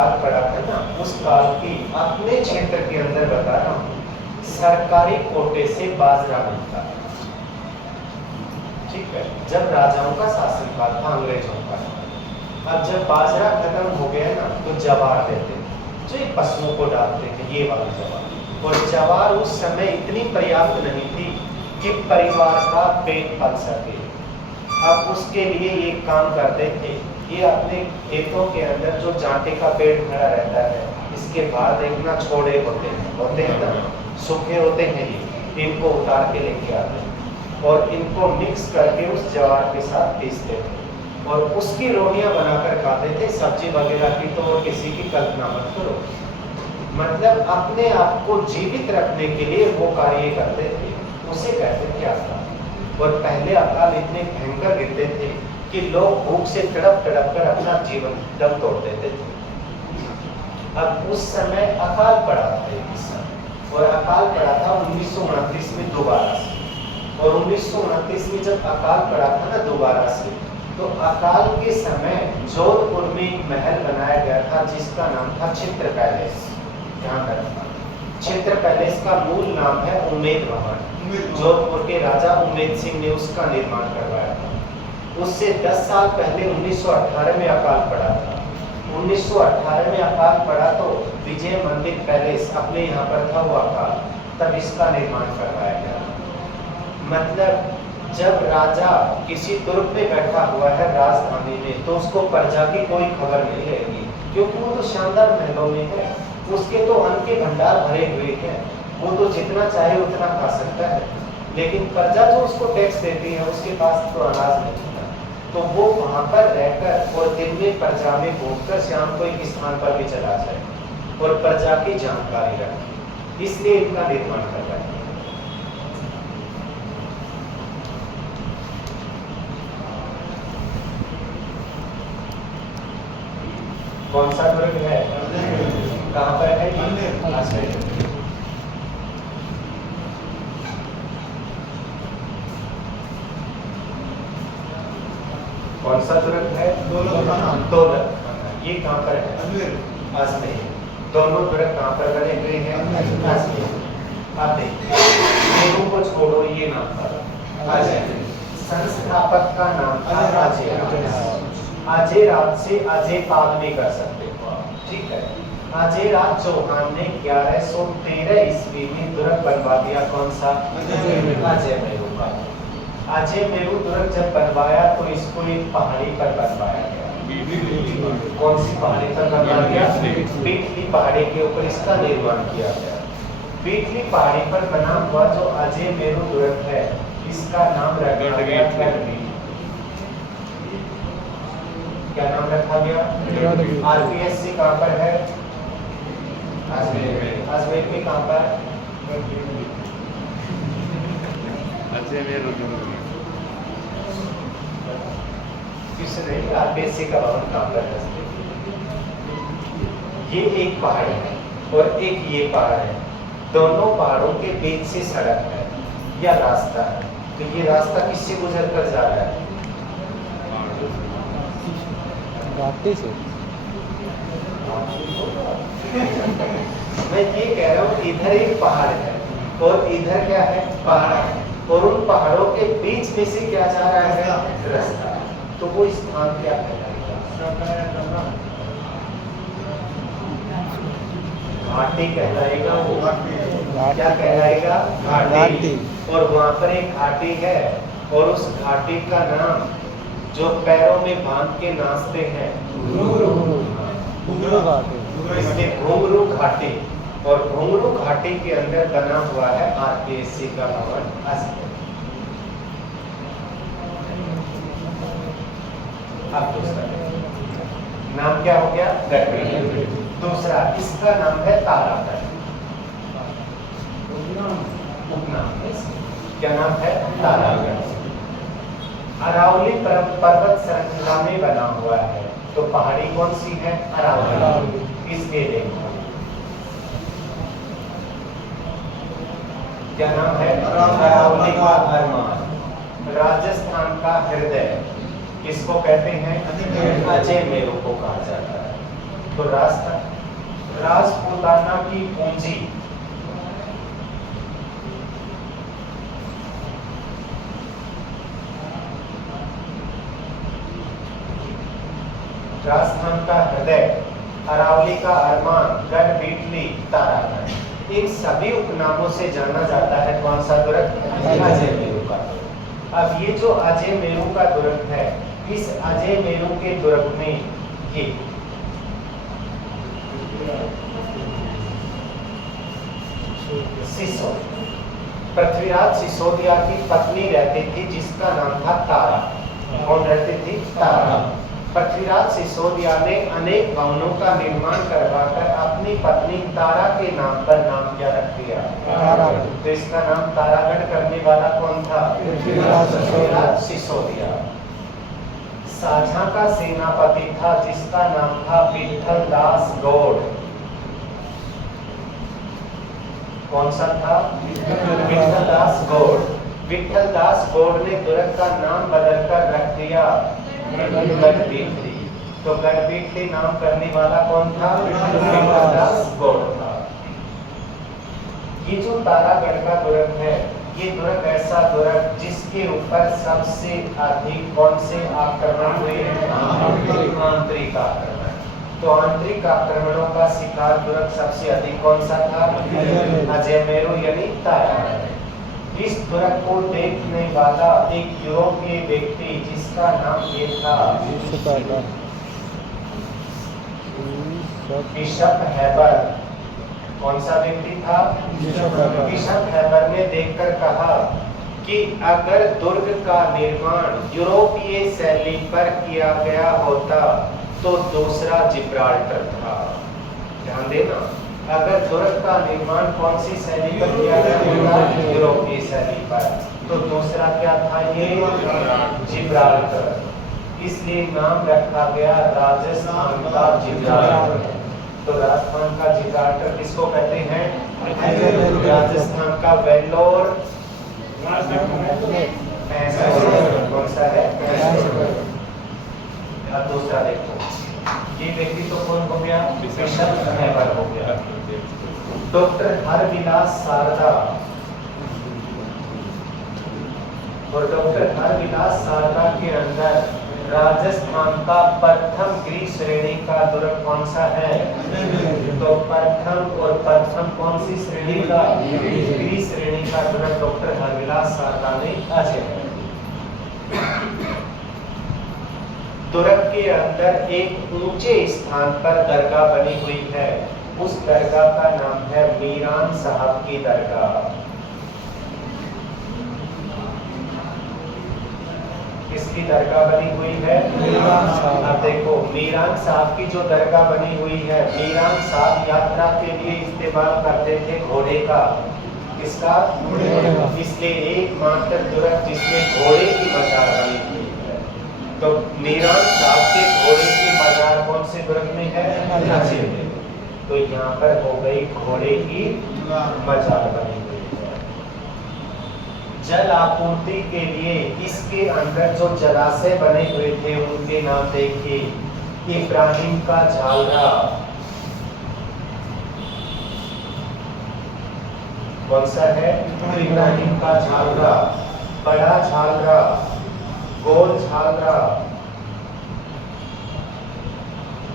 काल पड़ा था ना, उस काल की अपने क्षेत्र के अंदर बता रहा हूँ, सरकारी कोटे से बाजरा मिलता है। ठीक है, जब राजाओं का शासनकाल था, अंग्रेजों का। अब जब बाजरा खत्म हो गया ना, तो जवार देते जो ये पशुओं को डालते थे, ये वाली जवार। और जवार उस समय इतनी पर्याप्त नहीं थी कि परिवार का पेट पल सके। अब उसके लिए ये काम करते थे, ये अपने खेतों के अंदर जो जांटे का पेड़ खड़ा रहता है, इसके बाद देखना छोड़े होते हैं ना, सूखे होते हैं, ये इनको उतार के लेके आते हैं और इनको मिक्स करके उस जवार के साथ पीसते थे और उसकी रोटियां बनाकर खाते थे। सब्जी वगैरह की तो किसी की कल्पना मत करो। मतलब अपने आप को जीवित रखने के लिए वो कार्य करते थे, उसे कहते थे अकाल। और पहले अकाल इतने भयंकर गिरते थे कि लोग भूख से तड़प तड़प कर अपना जीवन दम तोड़ देते थे। अब उस समय अकाल पड़ा था इस समय, और अकाल पड़ा था 1929 में दोबारा से। और 1929 में जब अकाल पड़ा था ना दोबारा से, तो अकाल के समय जोधपुर में एक महल बनाया गया था जिसका नाम था चित्र पैलेस। ध्यान रखना, चित्र पैलेस का मूल नाम है उम्मेद भवन। जोधपुर के राजा उम्मेद सिंह ने उसका निर्माण करवाया था। उससे 10 साल पहले 1918 में अकाल पड़ा था। 1918 में अकाल पड़ा तो विजय मंदिर पैलेस अपने यहाँ पर था वो अकाल, तब इसका निर्माण करवाया गया। मतलब जब राजा किसी दुर्ग में बैठा हुआ है राजधानी में, तो उसको प्रजा की कोई खबर नहीं रहेगी, क्योंकि वो तो शानदार महलों में है, उसके तो अन्न के भंडार भरे हुए हैं, वो तो जितना चाहे उतना खा सकता है। लेकिन प्रजा जो उसको टैक्स देती है, उसके पास तो अनाज नहीं है, तो वो वहां पर रहकर और दिन में प्रजा में घूमकर शाम को एक स्थान पर भी चला जाए और प्रजा की जानकारी रखे, इसलिए इनका निर्माण करवाया। कौन सा दुर्ग है, कहाँ पर है? कौन सा दुर्ग है? दौलत। ये कहाँ पर है? अजमेर। दोनों दुर्ग कहाँ पर बने हुए हैं? अजमेर। अब देखिए, मेरू को छोड़ो, ये नाम पर अजय। संस्थापक का नाम था अजय। अजय राज से अजय पाल भी कर सकते हो आप, ठीक है। अजय राज चौहान ने 1113 ईस्वी में दुर्ग बनवा दिया। कौन सा? अजय मेरू का। अजय मेरू दुर्ग जब बनवाया तो इसको एक पहाड़ी पर बनवाया गया। कौन सी पहाड़ी पर बनवाया गया? पीठली पहाड़ी के ऊपर इसका निर्माण किया गया। पीठली पहाड़ी पर बना हुआ जो अजय मेरू दुर्ग है, इसका नाम रखा गया गढ़वी। क्या नाम रखा गया? आरपीएससी कहाँ पर है? अजमेर में कहाँ पर? किसने आरपीएससी का भवन कहाँ पर है? ये एक पहाड़ है और एक ये पहाड़ है, दोनों पहाड़ों के बीच से सड़क है या रास्ता है। तो ये रास्ता किससे गुजर कर जा रहा है? घाटी से। मैं ये कह रहा हूँ, इधर एक पहाड़ है और इधर क्या है? पहाड़ है, और उन पहाड़ों के बीच में से क्या जा रहा है? रास्ता। तो वो स्थान क्या कहलाएगा? घाटी कहलाएगा। वो क्या कहलाएगा? घाटी। और वहां पर एक घाटी है, और उस घाटी का नाम जो पैरों में बांध के नाचते हैं, घुंघरू घाटी। इसलिए घुंघरू घाटी। और घुंघरू घाटी के अंदर बना हुआ है आरपीएससी का भवन अजमेर। अब दूसरा नाम क्या हो गया? गढ़वी। दूसरा इसका नाम है तारागढ़। उपनाम है। क्या नाम है? तारागढ़। अरावली पर्वत श्रृंखला में बना हुआ है। तो पहाड़ी कौन सी है? अरावली। इसके देखो क्या नाम है? अरावली का अरमान। राजस्थान का हृदय, इसको कहते हैं अजय मेरू को कहा जाता है। तो राजपूताना की पूंजी राजस्थान का हृदय, अरावली का अरमान, गढ़ बीटली, तारागढ़, इन सभी उपनामों से जाना जाता है कौन सा दुर्ग? अजय मेरू का दुर्ग। अब ये जो अजय मेरू का दुर्ग है, इस अजय मेरू के दुर्ग में ये पृथ्वीराज सिसोदिया की पत्नी रहती थी जिसका नाम था तारा। कौन रहती थी? तारा। पृथ्वीराज सिसोदिया ने अनेक भवनों का निर्माण करवाकर अपनी पत्नी तारा के नाम पर नाम क्या रख दिया? तारागढ़। तो इसका नाम तारागढ़ करने वाला कौन था? पृथ्वीराज सिसोदिया। साझा का सेनापति था जिसका नाम था विठल दास गौड़। कौन सा था? विठल दास गौड़। विठल दास गौड़ ने दुर्ग का नाम बदलकर रख दिया गढ़बीटली। तो गढ़बीटली नाम करने वाला कौन था? विठल दास गौड़ था। ये जो तारागढ़ का दुर्ग है, ये दुर्ग ऐसा दुर्ग जिसके ऊपर सबसे अधिक कौन से आक्रमण हुए? आंतरिक आक्रमण। तो आंतरिक आक्रमणों का शिकार दुर्ग सबसे अधिक कौन सा था? अजय मेरू यानी तारागढ़। इस दुर्ग को देखने वाला एक यूरोपीय व्यक्ति जिसका नाम ये था बिशप हैबर। कौन सा व्यक्ति था? बिशप हैबर ने देखकर कहा कि अगर दुर्ग का निर्माण यूरोपीय शैली पर किया गया होता तो दूसरा जिब्राल्टर था। ध्यान देना, अगर दुर्ग का निर्माण कौन सी शैली पर किया गया होता? यूरोपीय शैली पर, तो दूसरा क्या था? ये जिब्राल्टर। इसलिए नाम रखा गया राजस्थान का जिब्राल्टर। तो राजस्थान का जिब्राल्टर किसको कहते हैं? राजस्थान का वेल्लोर। कौन सा है? अब दूसरा देखो, ये व्यक्ति तो कौन हो गया? बिशप हैबर हो गया। डॉक्टर हरविलास शारदा और डॉक्टर हरविलास शारदा के अंदर राजस्थान का प्रथम गृह श्रेणी का दुर्ग कौन सा है? तो प्रथम और प्रथम कौन सी श्रेणी का? गृह श्रेणी का दुर्ग डॉक्टर हरविलास शारदा ने अजय है। दुर्ग के अंदर एक ऊंचे स्थान पर दरगाह बनी हुई है। उस दरगाह का नाम है मीरान साहब की दरगाह। किसकी दरगाह बनी हुई है? मीरान साहब। अब देखो, मीरान साहब की जो दरगाह बनी हुई है, मीरान साहब यात्रा के लिए इस्तेमाल करते थे घोड़े का। किसका? इसलिए एकमात्र दुर्ग जिसमें घोड़े की मजार बनी हुई है। तो मीरान साहब के घोड़े की मजार कौन से दुर्ग में है? अजय में। तो यहाँ पर हो गई घोड़े की मजार बनी हुई है। जल आपूर्ति के लिए इसके अंदर जो जलाशय बने हुए थे उनके नाम देखिए। इब्राहिम का झालरा। कौन सा है? इब्राहिम का झालरा, बड़ा झालरा, गोल झालरा।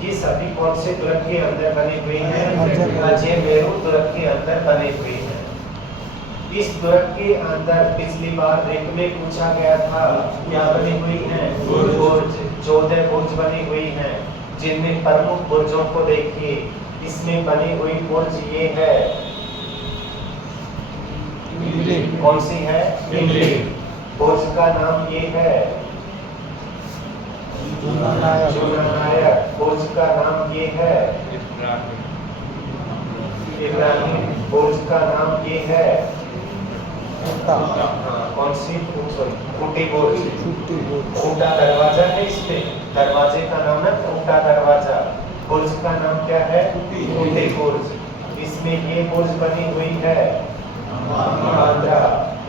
ये सभी कौन से दुर्ग के अंदर बनी हुई है? अजय मेरू दुर्ग के अंदर बनी हुई है। इस दुर्ग के अंदर पिछली बार रेक में पूछा गया था क्या बनी हुई है? बुर्ज। 14 बुर्ज बनी हुई हैं, जिनमें प्रमुख बुर्जों को देखिए। इसमें बनी हुई बुर्ज ये है, कौन सी है? इमली। बुर्ज का नाम ये है जूनानायक। बुर्ज का नाम ये है इब्राहिम। बुर्ज का नाम ये है कौन सी? खूंटी बुर्ज। खूंटा दरवाजा है, इसमें दरवाजे का नाम है खूंटा दरवाजा। बुर्ज का नाम क्या है? खूंटी बुर्ज। इसमें ये बुर्ज बनी हुई है बांद्रा।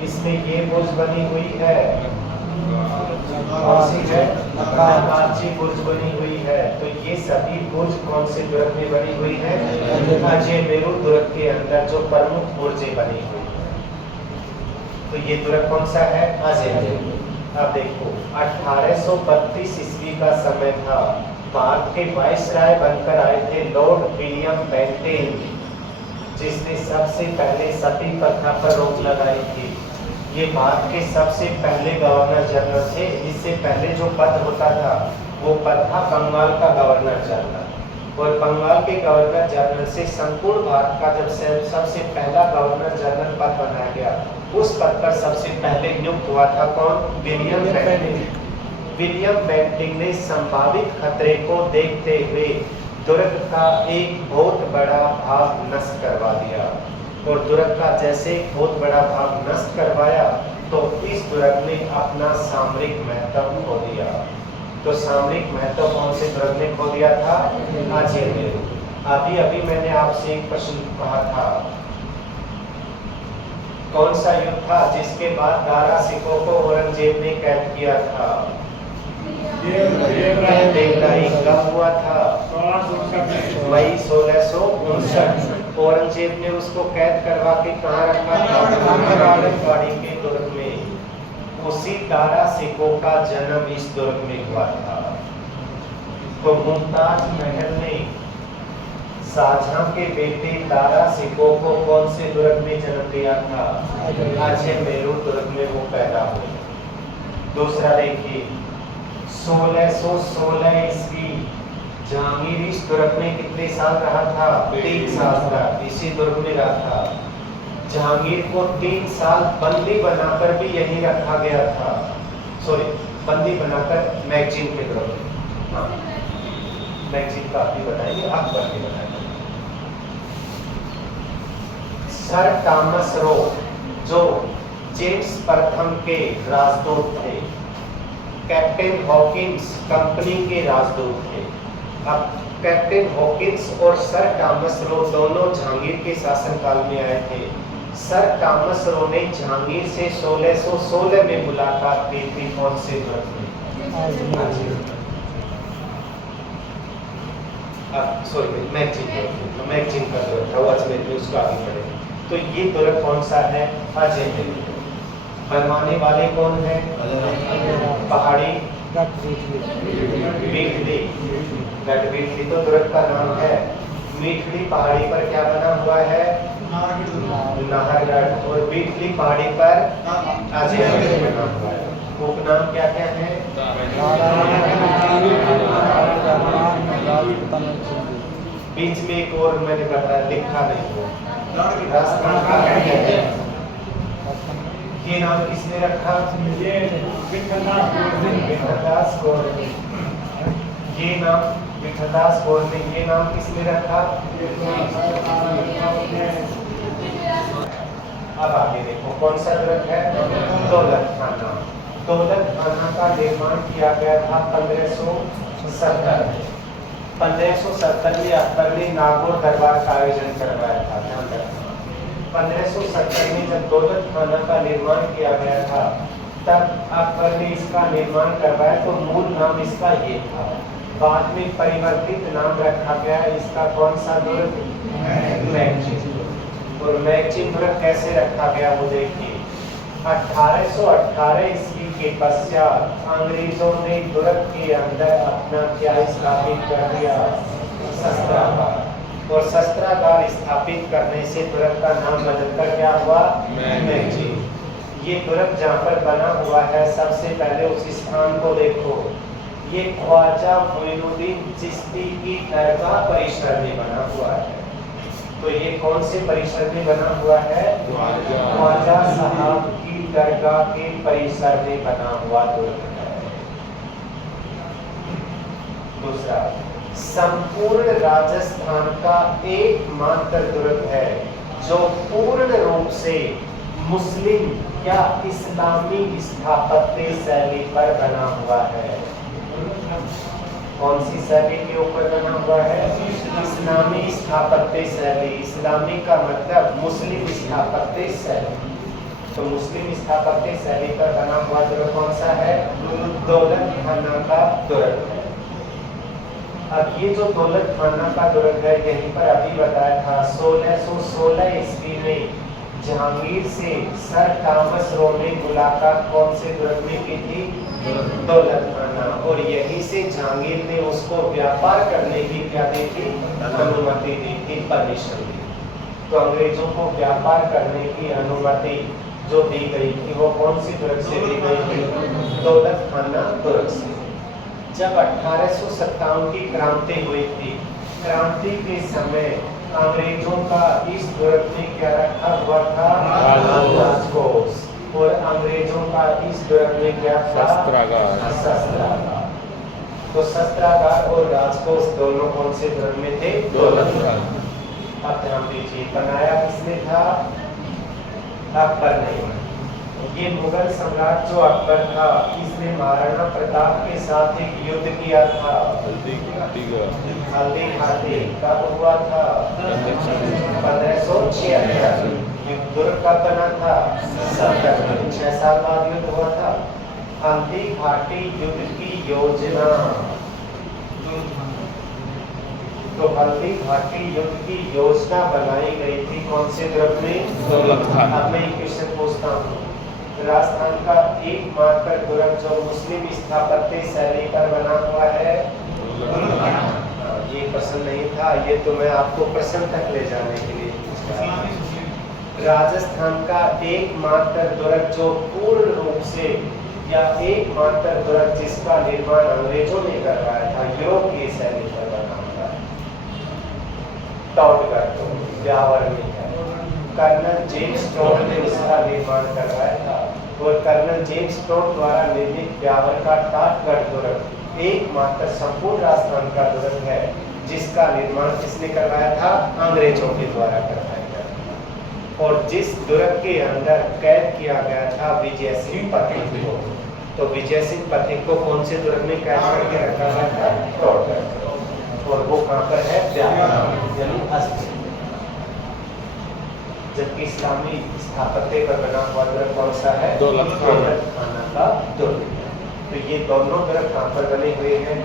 इसमें ये बुर्ज बनी हुई है कौन सी है? नकाबची बुर्ज बनी हुई है। तो ये सभी बुर्ज कौन से दुर्ग में बनी हुई है? अजयमेरू दुर्ग के अंदर जो प्रमुख बुर्जें बनी हुई है। तो ये दुर्ग कौन सा है? अजयमेरू। अब देखो 1832 ईस्वी का समय था। भारत के वाइसराय बनकर आए थे लॉर्ड विलियम बेंटिक, जिसने सबसे पहले सती प्रथा पर रोक लगाई थी। ये भारत के सबसे पहले गवर्नर जनरल थे। इससे पहले जो पद होता था वो पद था बंगाल का गवर्नर जनरल। और बंगाल के गवर्नर जनरल से संपूर्ण भारत का जब सबसे पहला गवर्नर जनरल पद बनाया गया, उस पद पर सबसे पहले नियुक्त हुआ था कौन? William Bentinck. विलियम बेंटिक ने संभावित खतरे को देखते हुए दुर्ग का एक बहुत बड़ा भाग नष्ट करवा दिया। और दुर्ग का जैसे एक बहुत बड़ा भाग नष्ट करवाया तो इस दुर्ग ने अपना सामरिक महत्व खो दिया। तो सामरिक महत्व कौन से दुर्ग ने खो दिया था? अजयमेरू। अभी अभी मैंने आपसे एक प्रश्न कहा था, कौन सा युद्ध था जिसके बाद दारा सिखों को औरंगजेब ने कैद किया था? देवराई कब हुआ था? मई 1659। औरंगजेब ने उसको कैद करवा के कहाँ रखा था? आंगनबाड़ी के दुर्ग में। उसी दारा सिखों का जन्म इस दुर्ग में हुआ था। तो मुमताज महल ने शाहजहां के बेटे दारा सिखों को कौन से दुर्ग में जन्म दिया था? अजयमेरू दुर्ग में वो पैदा हुए। दूसरा देखिए 1616 ईस्वी जहांगीर इस दुर्ग में कितने साल रहा था? 3 साल तक इसी दुर्ग में रहा था। जहांगीर को 3 साल बंदी बनाकर भी यहीं रखा गया था। बंदी बनाकर मैगजीन के दुर्ग में। हाँ, मैगजीन का आप भी बताएंगे, अकबर ने बताया। सर थॉमस रो जो जेम्स प्रथम के राजदूत थे, कैप्टन हॉकिंस कंपनी के राजदूत थे। अब कैप्टन हॉकिंस और सर थॉमस रो दोनों जहांगीर के शासनकाल में आए थे। सर थॉमस रो ने जहांगीर से 1616 में मुलाकात की थी। कौन से दुर्ग में? मैगजीन का दुर्ग था, वो अजमेर में, उसका आगे पड़े। तो ये दुर्ग कौन सा है? अजयमेरू। बनवाने वाले कौन है? पहाड़ी मीठड़ी। गढ़वीठली तो दुर्ग का नाम है। मीठड़ी पहाड़ी पर क्या बना हुआ है? नाहरगढ़। और बीठली पहाड़ी पर अजयमेरू बना हुआ है। उपनाम क्या क्या है? बीच में एक और मैंने बताया, लिखा नहीं हो। ये नाम किसने रखा? विठलदास गौर ने। ये नाम विठलदास गौर ने। ये नाम किसने रखा? अब आगे देखो कौन सा दुर्ग है? दौलत खाना। दौलत खाना का निर्माण किया गया था 1570 में। 1570 में अकबर ने नागौर दरबार का आयोजन करवाया था। ध्यान रखना, 1570 में जब दौलत खाना का निर्माण किया गया था, तब अकबर ने इसका निर्माण करवाया। तो मूल नाम इसका ये था। बाद में परिवर्तित नाम रखा गया इसका। कौन सा दुर्ग? मैगजीन। और मैगजीन दुर्ग कैसे रखा गया वो देखिए। 1818 ईस्वी के पश्चात अंग्रेजों ने दुर्ग के अंदर अपना क्या स्थापित कर दिया? शस्त्रागार। और शस्त्रागार स्थापित करने से दुर्ग का नाम बदलकर क्या हुआ? मैगजीन। ये दुर्ग जहाँ पर बना हुआ है, सबसे पहले उस स्थान को देखो। ये ख्वाजा मोइनुद्दीन चिश्ती की दरगाह परिसर में बना हुआ है। तो ये कौन से परिसर में बना हुआ है? ख्वाजा साहब की दरगाह के परिसर में बना हुआ दुर्ग है। दूसरा, संपूर्ण राजस्थान का एकमात्र दुर्ग है जो पूर्ण रूप से मुस्लिम या इस्लामी स्थापत्य शैली पर बना हुआ है। कौन सी शैली के ऊपर बना हुआ है? इस्लामी स्थापत्य शैली। इस्लामी का मतलब मुस्लिम स्थापत्य शैली। तो मुस्लिम स्थापत्य शैली पर बना हुआ दुर्ग कौन सा है? दौलत खाना का दुर्ग है। अब ये जो दौलत खाना का दुर्ग है, यहीं पर अभी बताया था 1616 ईस्वी में जहांगीर से सर थॉमस रो ने मुलाकात कौन से दुर्ग में की थी? दौलत खाना। और यहीं से जहांगीर ने उसको व्यापार करने की क्या दी थी? अनुमति दी थी, परमिशन दी। तो अंग्रेजों को व्यापार करने की अनुमति जो दी गई थी वो कौन सी दुर्ग से दी गई थी? दौलत खाना दुर्ग से। जब 1857 की क्रांति हुई थी, क्रांति के समय अंग्रेजों का इस दुर्ग में क्या रखा हुआ था? राजकोष। और अंग्रेजों का इस दुर्ग में क्या था? शस्त्रागार। तो शस्त्रागार और राजकोष दोनों कौन से दुर्ग में थे? दौलत खाना। अब ध्यान दीजिए, बनाया किसने था? अकबर ने। ये मुगल सम्राट जो अकबर था, इसने महाराणा प्रताप के साथ एक युद्ध किया था। हल्दी घाटी कब हुआ था? 1576। दुर्ग कब बना था? 70 में, 6 साल बाद युद्ध हुआ था। हल्दी घाटी युद्ध की योजना, तो हल्दी घाटी युद्ध की योजना बनाई गई थी कौन से दुर्ग में? दौलत खाना। अब मैं एक क्वेश्चन पूछता हूँ, राजस्थान का एकमात्र दुर्ग जो मुस्लिम स्थापत्य शैली पर बना हुआ है? ये प्रश्न नहीं था, ये तो मैं आपको प्रश्न तक ले जाने के लिए पूछा। राजस्थान का एकमात्र दुर्ग जो पूर्ण रूप से या एकमात्र दुर्ग जिसका निर्माण अंग्रेजों ने करवाया था, यूरोपीय शैली पर बना हुआ है, टॉडगढ़ ब्यावर में है। कर्नल जेम्स टॉड ने इसका निर्माण करवाया था और कर्नल जेम्स टॉड द्वारा निर्मित ब्यावर का टाटगढ़ दुर्ग एकमात्र संपूर्ण राजस्थान का दुर्ग है जिसका निर्माण किसने करवाया था? अंग्रेजों के द्वारा करवाया गया। और जिस दुर्ग के अंदर कैद किया गया था विजय सिंह पथिक को, तो विजय सिंह पथिक को कौन से दुर्ग में कैद करके रखा गया था? टॉडगढ़। और वो कहाँ पर है? ब्यावर, यानी अस्त। जबकि इस्लामी स्थापत्य पर बना हुआ दुर्ग कौन सा है? दौलत खाना का दुर्ग। तो ये दोनों दुर्ग कहाँ पर बने हुए हैं?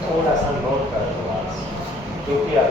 थोड़ा सा नोट कर दो आज, क्योंकि